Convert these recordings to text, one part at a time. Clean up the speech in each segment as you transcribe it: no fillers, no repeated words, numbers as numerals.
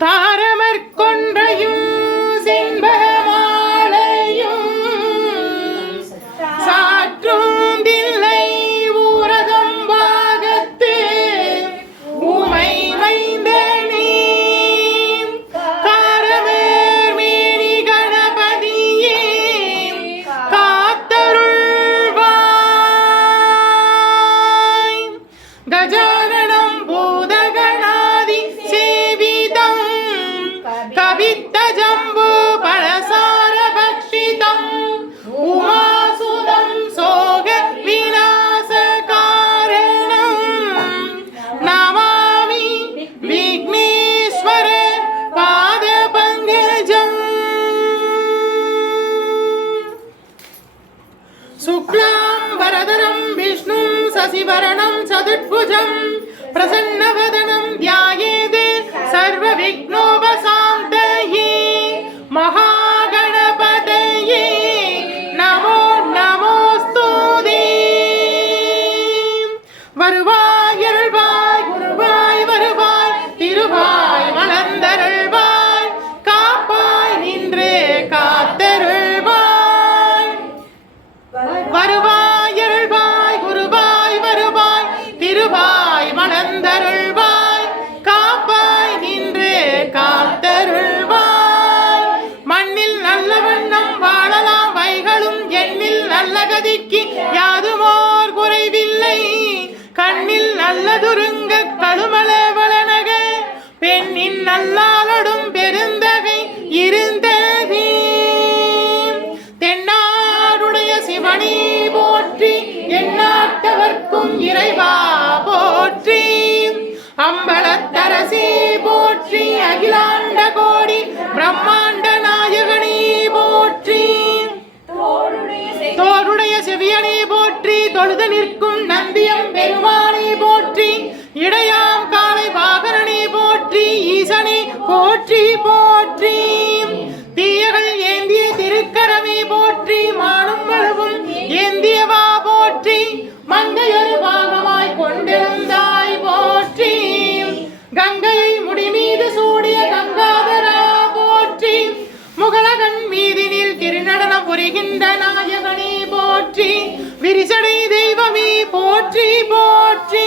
தாரமற்கொன்றையும் செண்பகமாலையும் சாற்றும் தில்லை ஊரகம் பாகத்து உமை மைந்தனே காரமேர் மேனி கணபதியே காத்தருள்வாய் கஜானனம் பூதகணாதி சேவிதம் கவித்த ஜம்பு பலசார பக்ஷிதம் உமாசுதம் சோக விநாச காரணம் நமாமி விக்னேஸ்வர பாத பங்கஜம் சுக்லாம் வரதரம் விஷ்ணு சசிவரணம் சதுர்புஜம் பிரசன்னவதனம் த்யாயேத் சர்வ விக்னோபசாந்தயே மகாகணபதயே நமோ நமோஸ்துதே வருவாய் அருள்வாய் குருவாய் வருவாய் திருவாய் மலர்ந்தருள்வாய் காப்பாய் நின்று காத்தருள்வாய் வருவாய் அருள்வாய் குருவாய் வருவாய் திருவாய் மலர்ந்தருள்வாய் காப்பாய் நின்று காத்தருள்வாய் மண்ணில் நல்ல வண்ணம் வாழலாம் வைகளும் எண்ணில் நல்ல கதிக்கு யாதுமோர் குறைவில்லை கண்ணில் நல்லதுருங்க கழுமல வளனக பெண்ணின் நல்லாளடும் பெருந்தகை இருந்ததே தென்னாடுடைய சிவனே போற்றி எந்நாட்டவர்க்கும் இறைவா போற்றி அம்பலத்தரசே போற்றி அகிலாண்ட கோடி பிரம்மாண்ட நாயகனே போற்றி தோளுடைய செவியனே போற்றி தொழுது நிற்கும் நந்தியம் பெருமானே போற்றி இடையாம் காலை வாகனனே போற்றி ஈசனே போற்றி போற்றி தீயகள் ஏந்திய திருக்கரமே போற்றி மானும் வலுவும் ஏந்தியவா போற்றி மங்கையொரு பாகமாய் கொண்டிருந்தாய் போற்றி கங்கையை முடிமீது சூடிய கங்காதரா போற்றி முகலகன் மீதினில் திருநடனம் புரிகின்ற நாயகனே போற்றி விரிசடை தெய்வமே போற்றி போற்றி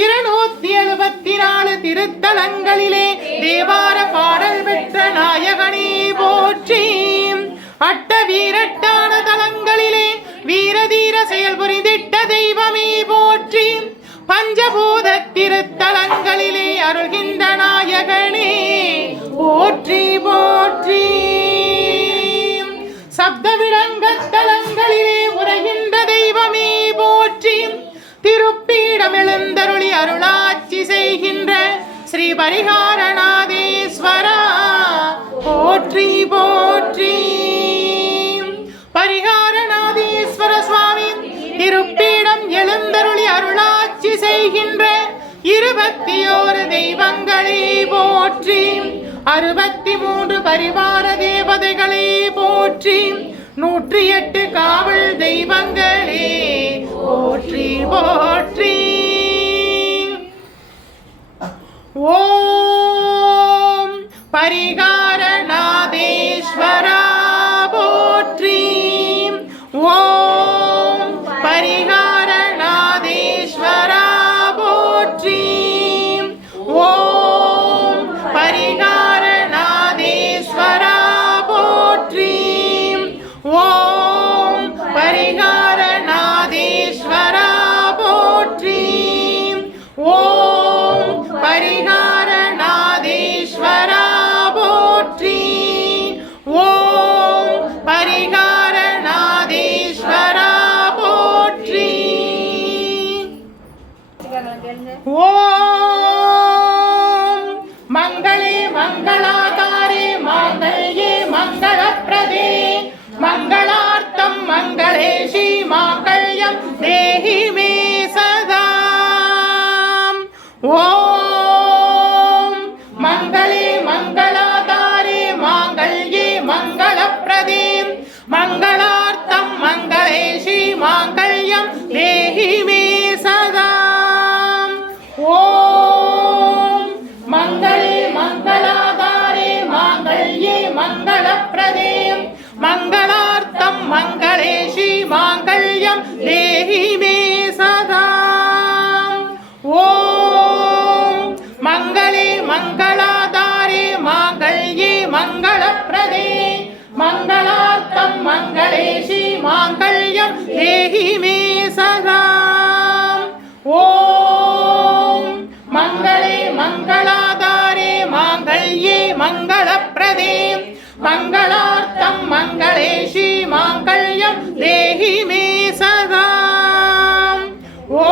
274 திருத்தலங்களிலே தேவார பாடல் பெற்ற நாயகனே போற்றி அட்ட வீரட்டான தலங்களிலே வீரதீர செயல் புரிந்திட்ட தெய்வமே போற்றி பஞ்சபூத திருத்தலங்களிலே அருள்கின்ற நாயகனே போற்றி போற்றி சப்தவிடங்கத்தலங்களிலே உரைகின்ற தெய்வமே போற்றி திருப்பீடம் எழுந்தருளி அருளாட்சி செய்கின்ற ஸ்ரீ பரிகாரநாதேஸ்வரா போற்றி போற்றி பரிகாரநாதேஸ்வர சுவாமி திருப்பீடம் எழுந்தருளி அருளாட்சி செய்கின்ற 21 தெய்வங்களே போற்றி 63 பரிவார தேவதைகளே போற்றி 108 காவல் தெய்வங்களே போற்றி போற்றி ஓம் பரிகாரநாதேஸ்வரா போற்றி ஓம் பரிகாரநாதேஸ்வரா போற்றி ஓம் பரிகாரநாதேஸ்வரா போற்றி ஓம் பரிகாரநாதேஸ்வரா போற்றி ஓம் பரிகாரநாதேஸ்வரா போற்றி देहि मे सदा। ॐ मङ्गले मङ्गलाधारे माङ्गल्ये मङ्गलप्रदे मङ्गलार्थं मङ्गले श्रीमाङ्गल्यं देहि मे सदा। ॐ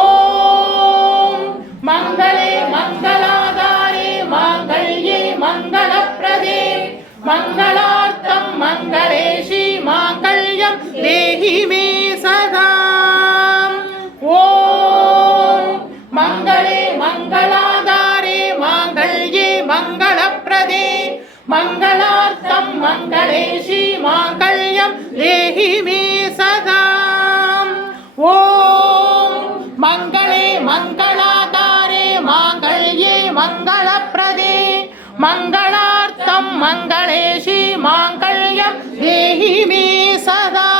मङ्गले मङ्गलाधारे माङ्गल्ये मङ्गलप्रदे मङ्गलार्थं मङ्गले श्रीमाङ्गल्यं देहि मे सदा। ॐ मङ्गले मङ्गलाधारे माङ्गल्ये मङ्गलप्रदे मङ्गलार्थं मङ्गले श्रीमाङ्गल्यं देहि मे सदा। ॐ मङ्गले मङ्गलाधारे माङ्गल्ये मङ्गलप्रदे मङ्गलार्थं मङ्गले श्रीमाङ्गल्यं देहि मे सदा।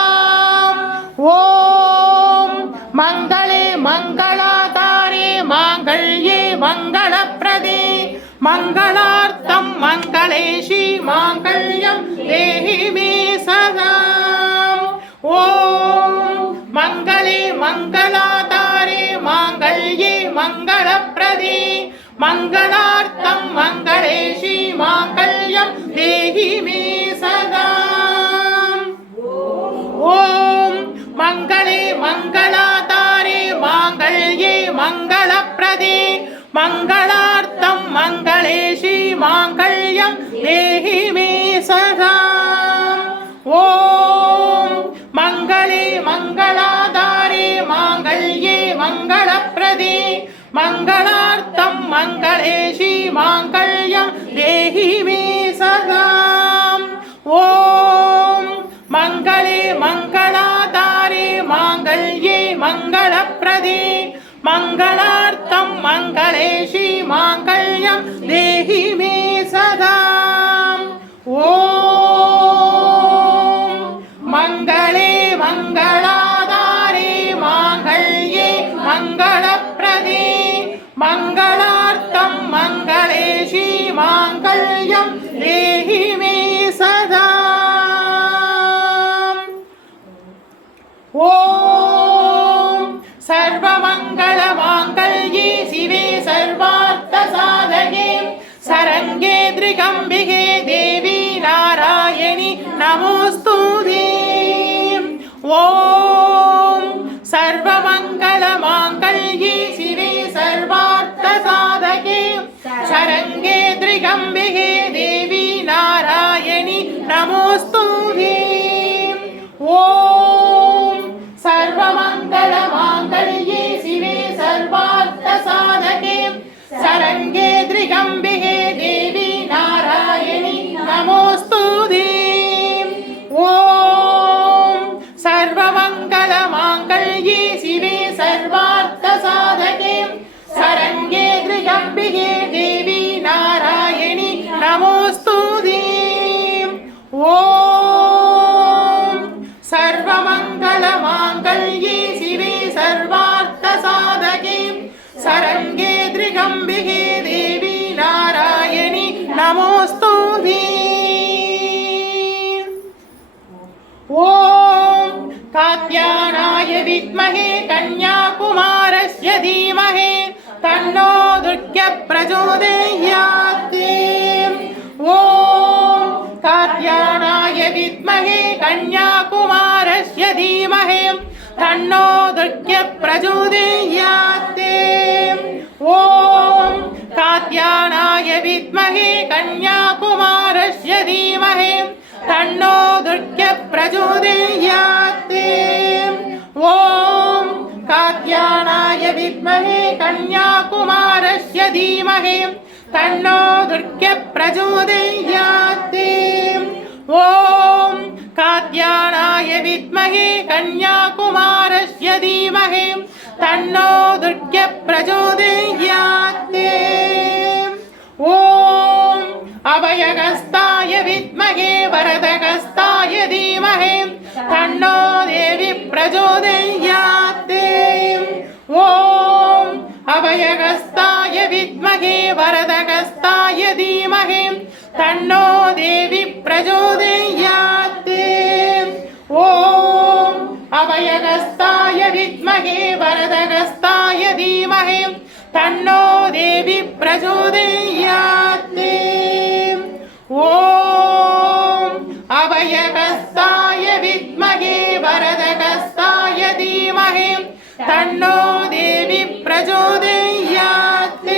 ॐ मङ्गले मङ्गलाधारे माङ्गल्ये मङ्गलप्रदे मङ्गलार्थं मङ्गले श्रीमाङ्गल्यं देहि मे सदा। ॐ मङ्गले मङ्गलाधारे माङ्गल्ये मङ्गलप्रदे मङ्गलार्थं मङ्गले श्रीमाङ्गल्यं देहि मे सदा। ॐ मङ्गले मङ्गलाधारे माङ्गल्ये मङ्गलप्रदे मङ्गलार्थं मङ्गले श्रीमाङ्गल्यं देहि मे सदा। ॐ मङ्गले मङ्गलाधारे माङ्गल्ये मङ्गलप्रदे मङ्गलार्थं मङ्गले श्रीमाङ्गल्यं देहि मे सदा। ॐ मङ्गले मङ्गलाधारे माङ्गल्ये मङ्गलप्रदे मङ्गलार्थं मङ्गले श्रीमाङ्गल्यं देहि मे सदा। ॐ मङ्गले मङ्गलाधारे माङ्गल्ये मङ्गलप्रदे मङ्गलार्थं मङ्गले श्रीमाङ्गल्यं देहि मे सदा। ॐ सर्वमङ्गलमाङ्गल्ये शिवे सर्वार्थसाधके शरण्ये त्र्यम्बिके देवी नारायणि नमोऽस्तुते। ॐ सर्वमङ्गलमाङ्गल्ये शिवे सर्वार्थसाधके शरण्ये त्र्यम्बिके देवी नारायणि नमोऽस्तुते। ॐ सर्वमङ्गलमाङ्गल्ये शिवे सर्वार्थसाधके शरण्ये त्र्यम्बिके देवी नारायणि नमोऽस्तुते। ॐ सर्वमङ्गलमाङ्गल्ये शिवे सर्वार्थसाधके शरण्ये त्र्यम्बिके देवी नारायणि नमोऽस्तुते। ॐ सर्वमङ्गलमाङ्गल्ये शिवे सर्वार्थसाधके शरण्ये त्र्यम्बिके देवी नारायणि नमोऽस्तुते। ॐ कात्यायनाय विद्महे कन्याकुमारस्य धीमहि तन्नो दुर्गे प्रचोदयात्। ॐ कात्यायनाय विद्महे कन्याकुमारस्य धीमहि तन्नो दुर्गे प्रचोदयात्। ॐ कात्यायनाय विद्महे कन्याकुमारस्य धीमहि तन्नो दुर्गे प्रचोदयात्। ॐ कात्यायनाय विद्महे कन्याकुमारस्य धीमहि तन्नो दुर्गे प्रचोदयात्। ॐ कात्यायनाय विद्महे कन्याकुमारस्य धीमहि तन्नो दुर्गे प्रचोदयात्। ॐ अभयहस्ताय विद्महे वरदहस्ताय धीमहि तन्नो देवी प्रचोदयात्। ॐ अभयहस्ताय विद्महे वरदहस्ताय धीमहि तन्नो देवी प्रचोदयात्। ॐ अभयहस्ताय வித்மகே வரதகஸ்தாய தீமஹி தன்னோ தேவி பிரச்சோதயாத். ஓம் அபயகஸ்தாய வித்மகே வரதகஸ்தாய தீமஹி தன்னோ தேவி பிரச்சோதயாத்.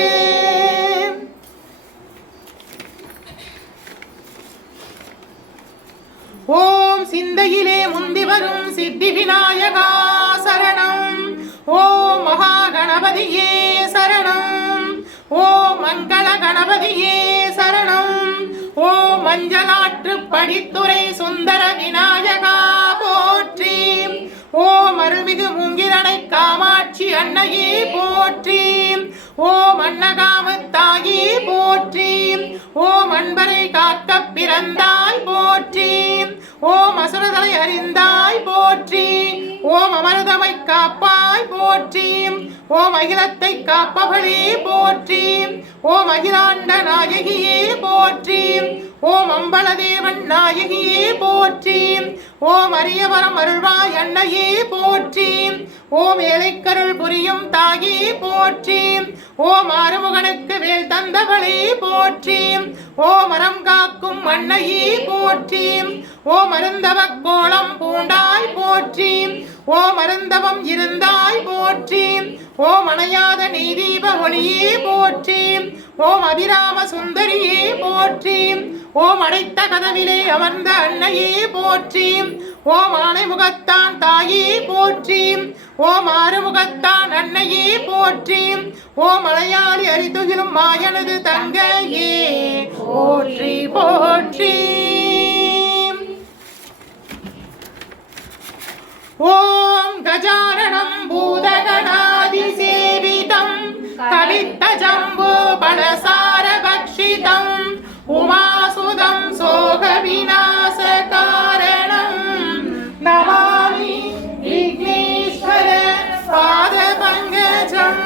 ஓம் சிந்தையிலே முந்தி வரும் சித்தி விநாயகா சரணம். ஓம் மகா கணபதியே சரணம். ஓம் மங்கள கணபதியே சரணம். ஓம் மஞ்சளாற்று படித்துறை சுந்தர விநாயகா போற்றி. ஓம் அருள்மிகு மூங்கிலனை காமாட்சி அன்னையே போற்றி. ஓம் அன்னகாம தாயே போற்றி. ஓம் அன்பரை காக்க பிறந்தாய் போற்றி. ஓம் அசுரதலை அறிந்தாய் போற்றி. ஓம் அமரதமை காப்பாய் போற்றி. ஓம் அகிலத்தை காப்பவளே போற்றி. ஓம் அகிலாண்ட நாயகியே போற்றி. ஓம் அம்பலதேவன் நாயகியே போற்றி. ஓம் அரியவரம் அருள்வாய் அன்னையே போற்றி. ஓம் ஏழைக்கருள் புரியும் தாயே போற்றி. ஓம் ஆறுமுகனுக்கு வேல் தந்தவளே போற்றி. ஓம் அறம் காக்கும் அன்னையே போற்றி. ஓம் அருந்தவ கோலம் பூண்டாய் போற்றி. ஓம் அருந்தவம் இருந்தாய் போற்றி. ஓம் அணையாத நெய்தீப ஒளியே போற்றி. ஓம் அபிராம சுந்தரியே போற்றி. ஓம் அடைத்த கதவிலே அமர்ந்த அன்னையே போற்றி. ஓம் ஆனைமுகத்தான் தாயே போற்றி. ஓம் ஆறுமுகத்தான் அன்னையே போற்றி. ஓம் மலையாளி அரிதுகிலும் மாயனது தங்கையே போற்றி போற்றி. ஓம் கஜானனம் பூதகணாதி சேவிதம் கவித்த ஜம்பு பலசார பக்ஷிதம் உமாசுதம் சோக விநாச காரணம் நமாமி விக்னேஸ்வர பாத பங்கஜம்.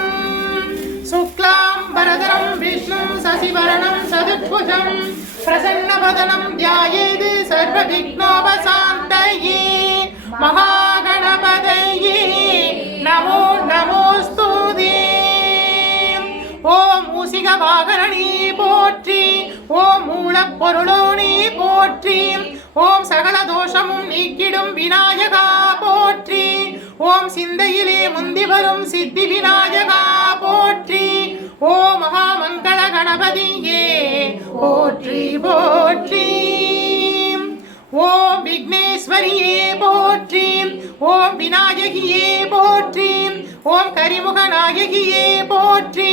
சுக்லாம் பரதரம் விஷ்ணும் சசிவரணம் சதுர்புஜம் பிரசன்னவதனம் த்யாயேத் சர்வ விக்னோபசாந்தயே மகாகணபதயே நமோ நமோஸ்துதே. ஓம் மூசிக வாகனனே போற்றி. ஓம் மூலப்பொருளோனே போற்றி. ஓம் சகல தோஷமும் நீக்கிடும் விநாயகா போற்றி. ஓம் சிந்தையிலே முந்தி வரும் சித்தி விநாயகா போற்றி. ஓம் மகாமங்கள கணபதியே போற்றி போற்றி. ஓம் விக்னேஸ்வரியே போற்றி. ஓம் விநாயகியே போற்றி. ஓம் கரிமுக நாயகியே போற்றி.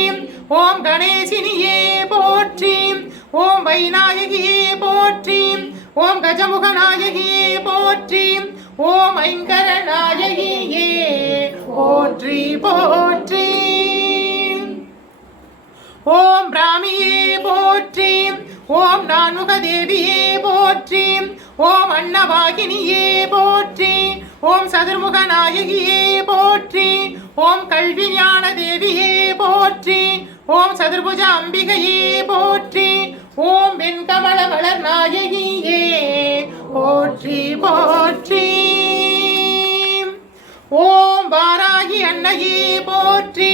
ஓம் கணேசினியே போற்றி. ஓம் வைநாயகியே போற்றி. ஓம் கஜமுக நாயகியே போற்றி. ஓம் ஐங்கர நாயகியே போற்றி போற்றி. ஓம் பிராமியே போற்றி. ஓம் நான்முக தேவியே போற்றி. ஓம் அன்னவாகினியே போற்றி. ஓம் சதுர்முக நாயகியே போற்றி. ஓம் கல்வி ஞான தேவியே போற்றி. ஓம் சதுர்புஜ அம்பிகையே போற்றி. ஓம் வெண்கமல மலர் நாயகியே போற்றி போற்றி. ஓம் வாராகி அன்னையே போற்றி.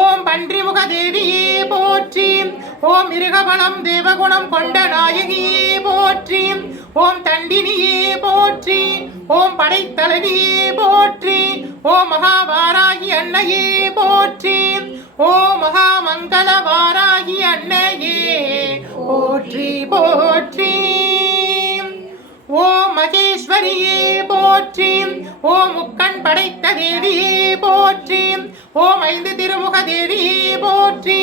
ஓம் பன்றிமுக தேவியே போற்றி. ஓம் மிருகபலம் தேவகுணம் கொண்ட நாயகியே போற்றி. ஓம் தண்டினியே போற்றி. ஓம் படைத்தலைவியே போற்றி. ஓம் மகாவாராகி அன்னையே போற்றி. ஓம் மகாமங்கள வாராகி அன்னையே போற்றி போற்றி. ஓம் மகேஸ்வரியே போற்றி. ஓம் முக்கண் படைத்த தேவியே போற்றி. ஓம் ஐந்து திருமுக தேவியே போற்றி.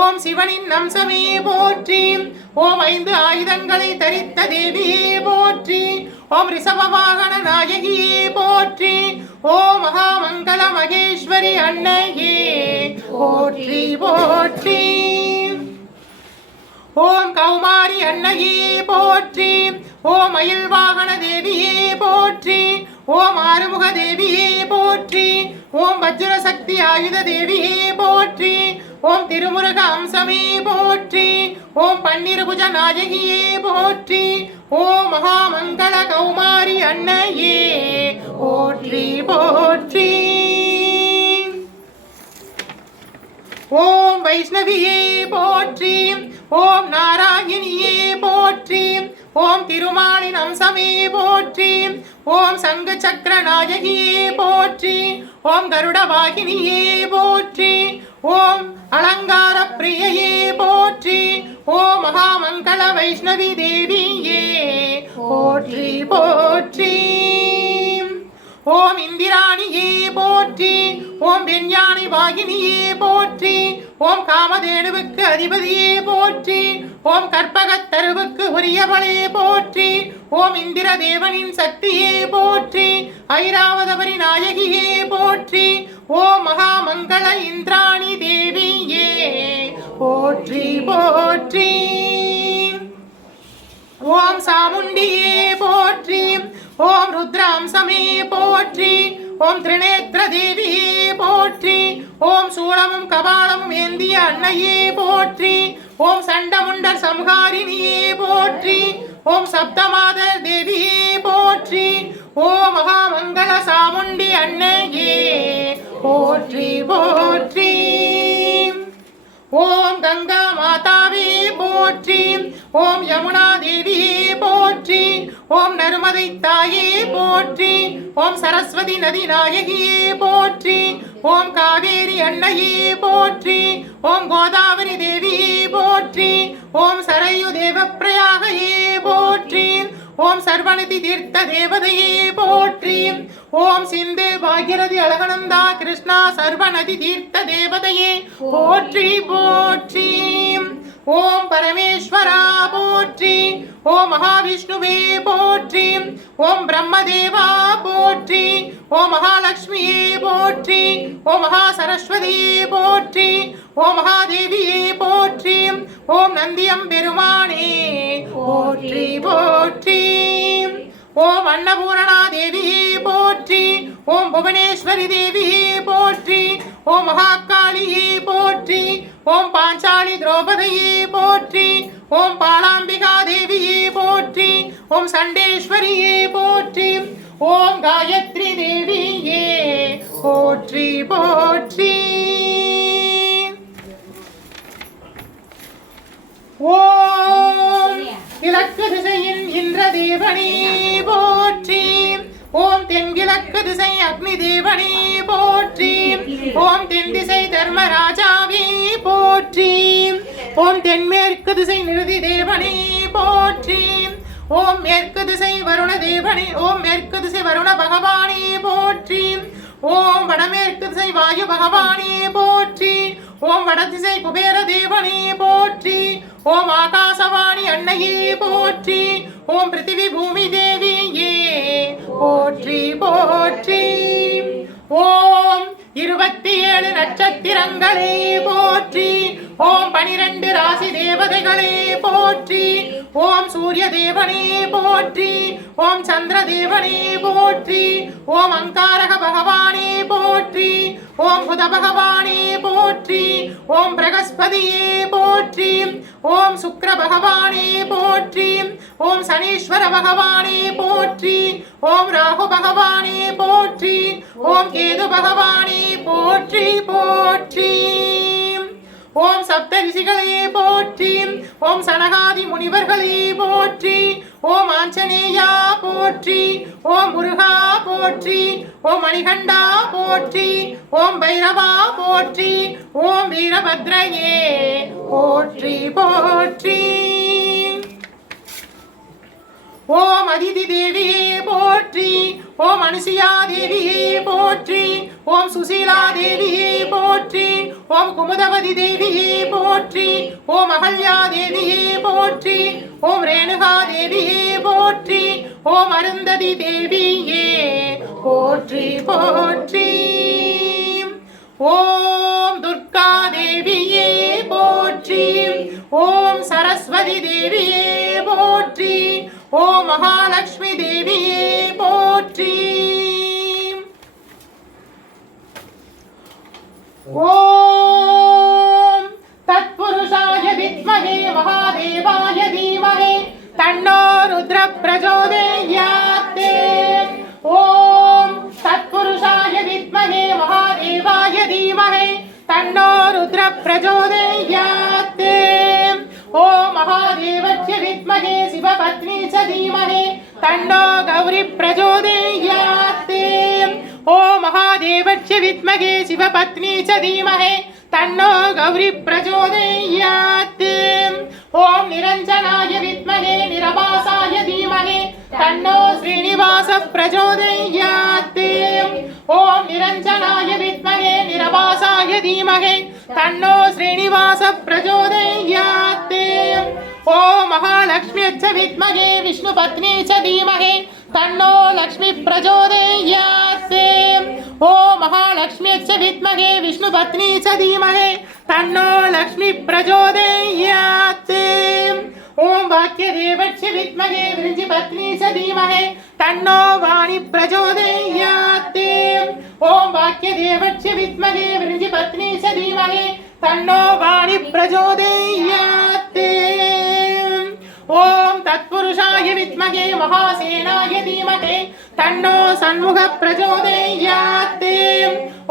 ஓம் சிவனின் அம்சமே போற்றி. ஓம் ஐந்து ஆயுதங்களை தரித்த தேவியே போற்றி. ஓம் ரிஷப வாகன நாயகியே போற்றி. ஓம் மகாமங்கள மகேஸ்வரி அன்னையே போற்றி போற்றி. ஓம் கௌமாரி அன்னையே போற்றி. ஓம் மயில் வாகன தேவியே போற்றி. ஓம் ஆறுமுக தேவியே போற்றி. ஓம் வஜ்ர சக்தி ஆயுத தேவியே போற்றி. ஓம் திருமுருக அம்சமே போற்றி. ஓம் பன்னிருபுஜ நாயகியே போற்றி ஓம் மகாமங்கள கௌமாரி அன்னையே போற்றி போற்றி ஓம் வைஷ்ணவியே போற்றி ஓம் நாராயணியே போற்றி ஓம் திருமாலின் அம்சமே போற்றி ஓம் சங்கு சக்கர நாயகியே போற்றி ஓம் கருட வாகினியே போற்றி ஓம் அலங்கார பிரியையே போற்றி ஓம் மகாமங்கள வைஷ்ணவி தேவியே போற்றி போற்றி ஓம் இந்திராணியே போற்றி ஓம் வெஞ்ஞானி வாகினியே போற்றி ஓம் காமதேனுவுக்கு அதிபதியே போற்றி ஓம் கற்பகத்தருவுக்கு உரியவளே போற்றி ஓம் இந்திர தேவனின் சக்தியே போற்றி ஐராவதபரி நாயகியே போற்றி ஓம் மகாமங்கள இந்திராணி தேவியே போற்றி போற்றி ஓம் சாமுண்டியே போற்றி ஓம் ருத்ராம்சமே போற்றி ஓம் திரிநேத்திர தேவியே போற்றி ஓம் சூளமும் கபாலமும் ஏந்திய அன்னையே போற்றி ஓம் சண்டமுண்டர் சம்ஹாரிணியே போற்றி ஓம் சப்தமாத தேவியே போற்றி ஓம் மகாமங்கள சாமுண்டி அன்னையே போற்றி போற்றி ஓம் கங்கா மாதாவே போற்றி ஓம் யமுனா தேவியே போற்றி ஓம் நர்மதை தாயே போற்றி ஓம் சரஸ்வதி நதி நாயகியே போற்றி ஓம் காவேரி அன்னையே போற்றி ஓம் கோதாவரி தேவியே போற்றி ஓம் சரையு தேவப்பிரயாகையே போற்றி ஓம் சர்வநிதி தீர்த்த தேவதையே போற்றி ஓம் சிந்து பாகிரதி அழகனந்தா கிருஷ்ணா சர்வநதி தீர்த்த தேவதையே போற்றி போற்றி ஓம் பரமேஸ்வரா போற்றி ஓம் மகாவிஷ்ணுவே போற்றி ஓம் பிரம்மதேவா போற்றி ஓம் மகாலட்சுமியே போற்றி ஓம் மகா சரஸ்வதியே போற்றி ஓம் மகாதேவியே போற்றி ஓம் நந்தியம் பெருமானே போற்றி போற்றி ஓம் அன்னபூரணா தேவியே போற்றி ஓம் புவனேஸ்வரி தேவியே போற்றி ஓம் மகாகாளியே போற்றி ஓம் பாஞ்சாலி திரௌபதியே போற்றி ஓம் பாலாம்பிகா தேவியே போற்றி ஓம் சண்டேஸ்வரியே போற்றி ஓம் காயத்ரி தேவியே போற்றி போற்றி ஓம் கிழக்கு திசையின் இந்திர தேவனே போற்றி ஓம் தென்கிழக்கு திசை அக்னி தேவனே போற்றி ஓம் தென் திசை தர்மராஜாவே போற்றி ஓம் தென்மேற்கு திசை நிருதி தேவனே போற்றி ஓம் மேற்கு திசை வருண தேவனே ஓம் மேற்கு திசை வருண பகவானே போற்றி ஓம் வடமேற்கு திசை வாயு பகவானே போற்றி ஓம் வடதிசை குபேர தேவனே போற்றி ஓம் ஆகாசவாணி அன்னையே போற்றி ஓம் பிருத்திவி பூமி தேவியே போற்றி போற்றி ஓம் 27 நட்சத்திரங்களே போற்றி ஓம் 12 ராசி தேவதைகளே போற்றி ஓம் சூரிய தேவனே போற்றி ஓம் சந்திர தேவனே போற்றி ஓம் அங்காரக பகவானே போற்றி ஓம் புத பகவானே போற்றி ஓம் பிரகஸ்பதியே போற்றி ஓம் சுக்கிர பகவானே போற்றி ஓம் சனீஸ்வர பகவானே போற்றி ஓம் ராகு பகவானே போற்றி ஓம் கேது பகவானே போற்றி போற்றி ஓம் சப்த ரிஷிகளே போற்றி ஓம் சனகாதி முனிவர்களே போற்றி ஓம் ஆஞ்சநேயா போற்றி ஓம் முருகா போற்றி ஓம் மணிகண்டா போற்றி ஓம் பைரவா போற்றி ஓம் வீரபத்ரையே போற்றி போற்றி ஓம் அதிதி தேவியே போற்றி ஓம் அனுசியா தேவியே போற்றி ஓம் சுசீலா தேவியே போற்றி ஓம் குமுதவதி தேவியே போற்றி ஓம் அகல்யா தேவியே போற்றி ஓம் ரேணுகா தேவியே போற்றி ஓம் அருந்ததி தேவியே போற்றி போற்றி ஓம் துர்கா தேவியே போற்றி ஓம் சரஸ்வதி தேவியே போற்றி ஓம் மகாலட்சுமி தேவியே போற்றி ஓம் தத்புருஷாய வித்மஹே மகா प्रचोदयात् ॐ तत्पुरुषाय विद्महे महादेवाय धीमहि तन्नो रुद्र प्रचोदयात् ॐ महादेवस्य विद्महे शिवपत्नी च धीमहि तन्नो गौरी प्रचोदयात् ॐ महादेवस्य विद्महे शिवपत्नी च धीमहि तन्नो गौरी प्रचोदयात् ॐ निरञ्जनाय विद्महे निरभासाय धीमहि तन्नो श्रीनिवास प्रचोदयात् ॐ निरञ्जनाय विद्महे निरभासाय धीमहि तन्नो श्रीनिवास प्रचोदयात् ॐ महालक्ष्म्यै विद्महे विष्णुपत्नी च धीमहि तन्नो लक्ष्मी प्रचोदयात् ॐ महालक्ष्म्यै विद्महे विष्णुपत्नी च धीमहि तन्नो लक्ष्मी प्रचोदयात् ॐ वाक्यदेवस्य विद्महे विरञ्जिपत्नी च धीमहि तन्नो वाणी प्रचोदयात् ॐ वाक्यदेवस्य विद्महे विरञ्जिपत्नी च धीमहि तन्नो वाणी प्रचोदयात् ॐ तत्पुरुषाय विद्महे महासेनाय धीमहि तन्नो षण्मुख प्रचोदयात्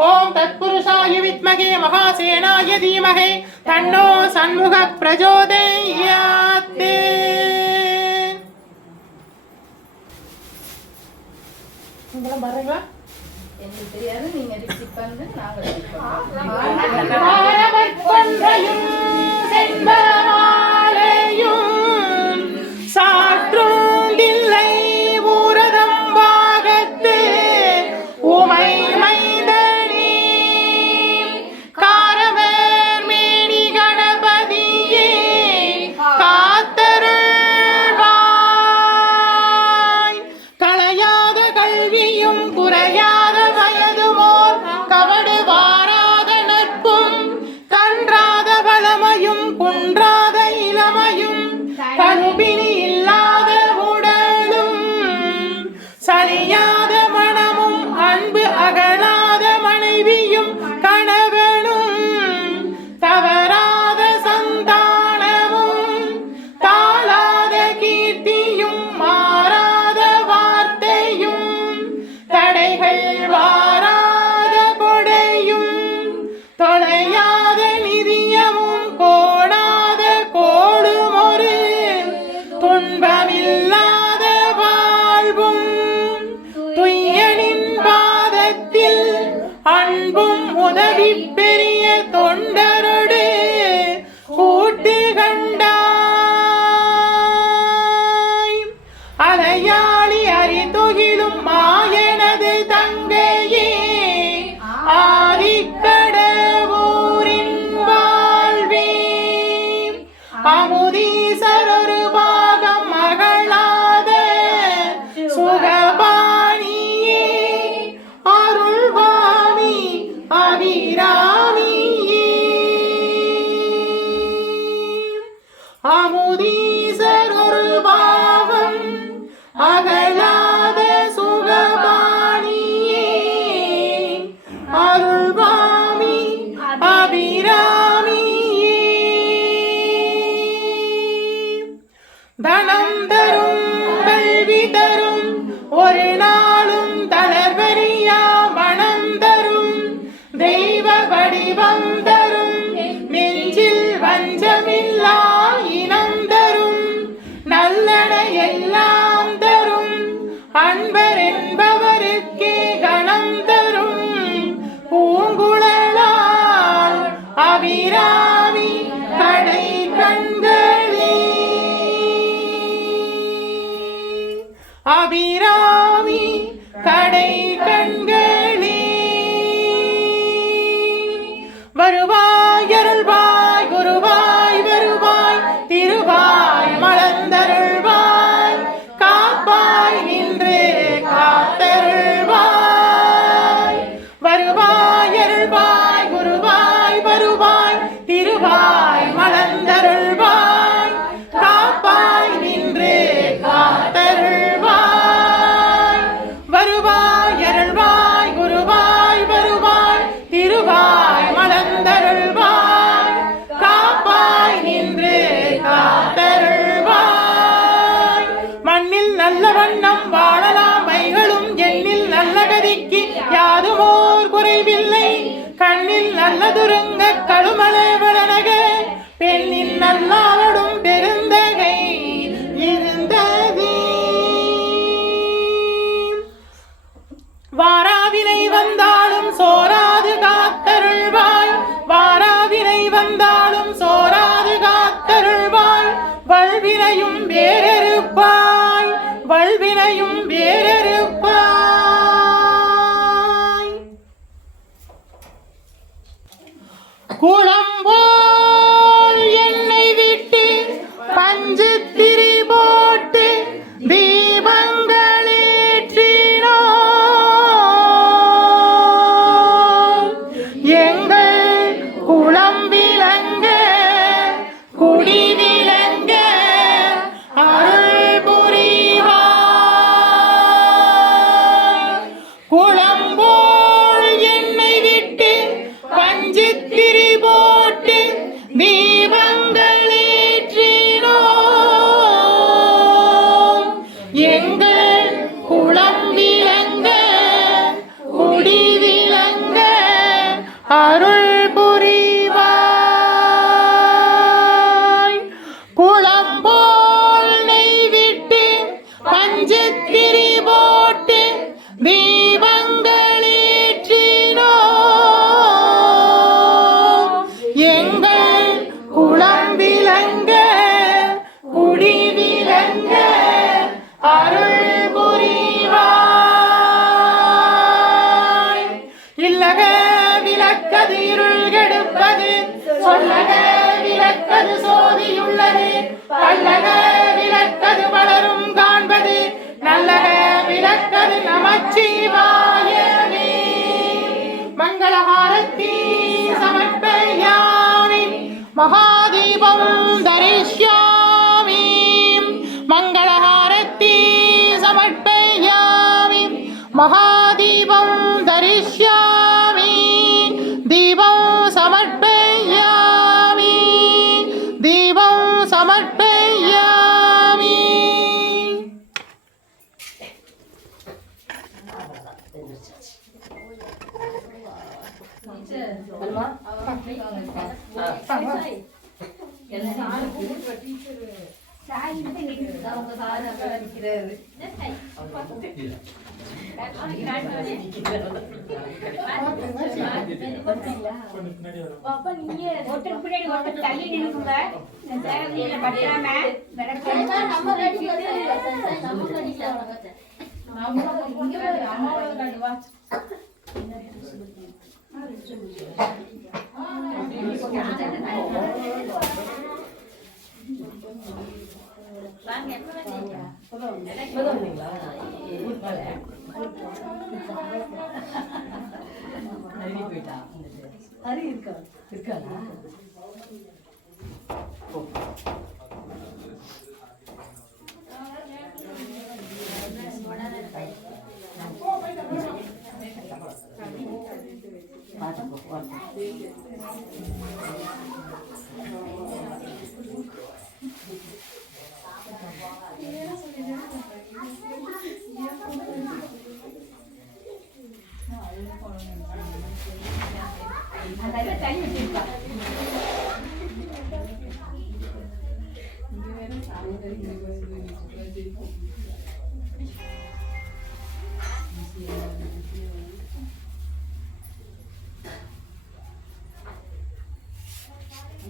ॐ तत्पुरुषाय विद्महे महासेनाय धीमहि तन्नो षण्मुख प्रचोदयात् நீங்களும் பாருங்களா எனக்கு தெரியாது நீங்க ரிப்பீட் பண்ணுங்க நாங்க ரிப்பீட் பண்றோம் சாற்றுண்டில்லை ஊரதம் பாகத்து உமை மைந்தனே காரவர் மேனி கணபதியே காத்தருள்வாய் களையாத கல்வியும் குறையாத வயதுமோர் கவடு வாராத நட்பும் கன்றாத வளமையும் குன்றாத இளமையும் கருபினி இல்லாத உடலும் சலியாத மனமும் அன்பு அகலாத மனைவியும் கணவனும் தவறாத சந்தானமும் தாளாத கீர்த்தியும் மாறாத வார்த்தையும் தடைகள் வாராத கொடையும் தொலையாத நிதியமும் கோடாத கோடும் ஒரு துன்பமில்லாத வாழ்வும் துய்யனின் பாதத்தில் அன்பும் உதவி பெரிய தொண்டரோடு கூட்டு கண்டாய் அலையாளி அறிதுகிலும் மாயனது தங்கையே ஆதிக்கடவூரின் வாழ்வே அமுதீசரொரு பாகம் மகளாத சுகபாணியே அருள்வாமி அபிராமியே அமுதீசரொரு பாகம் அகலாத சுகபாணியே அருள்வாமி அபிராமியே தனம் தரும் கல்வி தரும் ஒரு நாளும் தளர்வரியா மனம் தரும் தெய்வ வடிவம் தரும் நெஞ்சில் வஞ்சமில்லா இனம் தரும் நல்லன எல்லாம் தரும் அன்பர் என்பவருக்கே கணம் தரும் பூங்குழலால் அபிராமி கடை கண்களே அபிராமி கடை கண்களே வருவாய் அருள்வாய் குருவாய் வருவாய் திருவாய் மலர்ந்தருள்வாய் காப்பாய் நின்று காத்தருள்வாய் வருவாய் அருள்வாய் குருவாய் வருவாய் திருவாய் மலர்ந்தருள்வாய் காப்பாய் நின்று காத்தருள்வாய் வருவாய் வல்வினையும் வேறறுப்பாய் வல்வினையும் வேறறுப்பாய் குளம்போல் என்னை விட்டு பஞ்சு திரி போட்டு தீபங்களேற்றினோ எங்கள் குளம் விளங்க குடி விளங்க அருள் புரிவாய் குளம்போல் என்னை விட்டு பஞ்சு திரி போட்டு தீபங்களேற்றினோ எங்கள் குளம் விளங்க குடி விளங்க அருள் புரிவாய் குளம்போல் நெய் விட்டு பஞ்சு திரி போட்டு தீபங்களேற்றினோ எங்கள் குளம் விளங்க குடி விளங்க அருள் புரிவாய் இல்லக விளக்கது இருள் கெடுப்பது சொல்லக விளக்கது சோதியுள்ளது பல்லக விளக்கது வளரும் காண்பது நல்லக விளக்கது நமச்சிவாயவே மங்களஹாரத்தி சமர்ப்பயாமி மகாதீபம் தரிஷ்யாமி மங்களஹாரத்தி சமர்ப்பயாமி மகாதீபம் தரிஷ்யாமி தீபம் சமர்ப்பயாமி தீபம் சமர்ப்பயாமி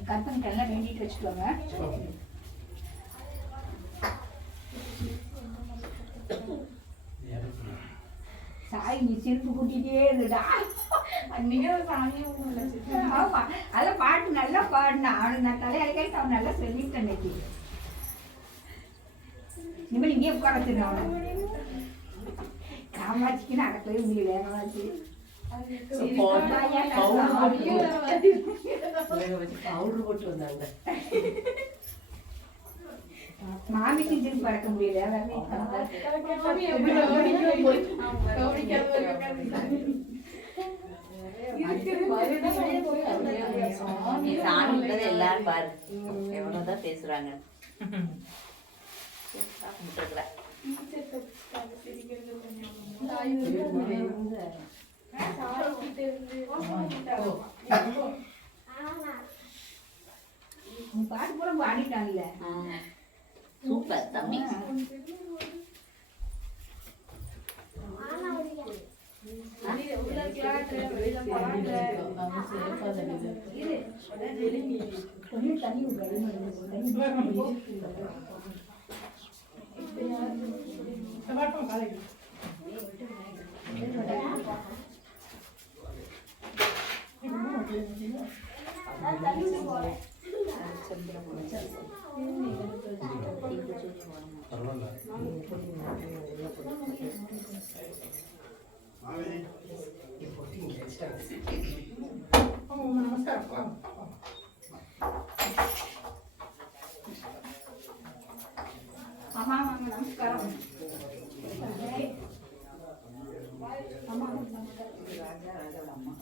கற்பனைக்கெல்லாம் வேண்டிட்டு வச்சுக்கோங்க. சாய் நீ சிரிப்பு கூட்டிகிட்டே இருடா. ஆமா அதான் பாட்டு நல்லா பாடினா அவனுக்கு நான் தலையடிக்க அவன் நல்லா சொல்லிட்டேன். இன்னைக்கு இனிமேல் இங்கே உட்காரத்துங்க அவனை காமாட்சிக்குன்னு அடக்கவே முடியல. வேகமாச்சு மாமிக்கு திருப்பி பறக்க முடியல. எல்லாரும் பாரு எவ்வளவுதான் பேசுறாங்க. பாட்டு கூட பாடிட்டாங்கல்ல. சூப்பர் தம்பி. கொஞ்சம் தண்ணி விடுறது செவ்வாய்க்கிழமை காலையில் நமஸ்காரம். அம்மா வாங்க நமஸ்காரம். அம்மா நமஸ்காரம். ராஜா ராஜாவோட அம்மா.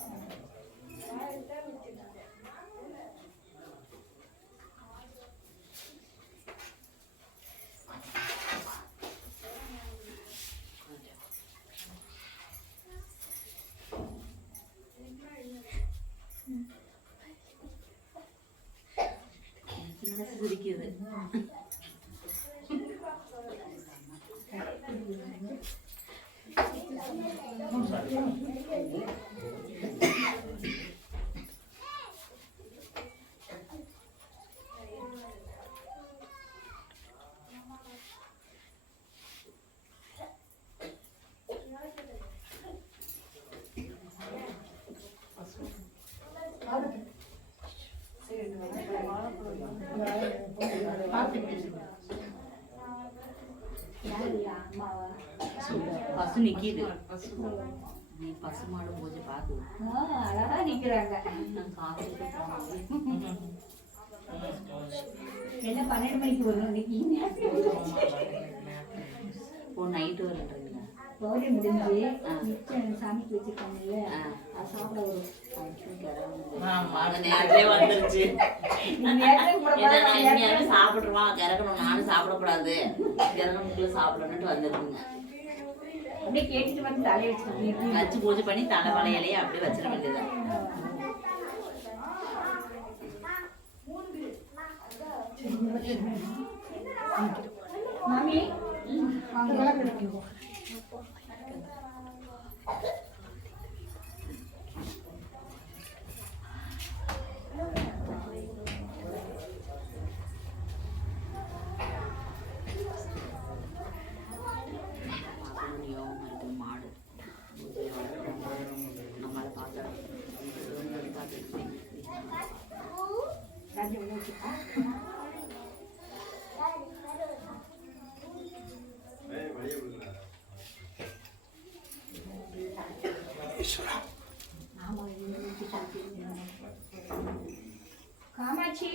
சிரிக்குது. அம்மாவா பசு நிக்கிது. நீ பசு மாடு பூஜை பார்த்து அழகா நிக்கிறாங்க. நான் காலையில என்ன 12 மணிக்கு வரும் இப்போ நைட்டு வரன்றீங்களா? கௌரி முடிஞ்சு மிச்சம் சாமிக்கு வச்சிருக்காங்கல்ல அது சாப்பிட வரும். நேரத்திலே வந்துருச்சு. சாப்பிடுவான் கிறக்கணும், நானும் சாப்பிடக்கூடாது, கிறக்கணுக்குள்ள சாப்பிடணும்னு வந்துருக்குங்க. அப்படியே கேட்டுட்டு வந்து தலையை வச்சு வச்சு பூஜை பண்ணி தலை வளையலையே அப்படியே வச்சிட வேண்டியது. மாமி மாடு நம்மளால பார்த்தா காமாட்சி